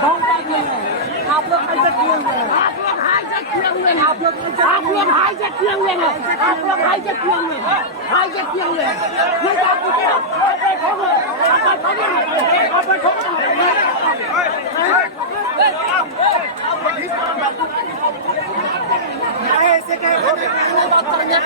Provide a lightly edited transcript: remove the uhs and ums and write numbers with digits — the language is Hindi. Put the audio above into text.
आप लोग हाईजैक किए हुए हैं, आप लोग हाईजैक किए हुए हैं, आप लोग हाईजैक किए हुए हैं, आप लोग हाईजैक किए हुए हैं, हाईजैक किए हुए हैं। नहीं तो आप ऐसे क्या बात करेंगे।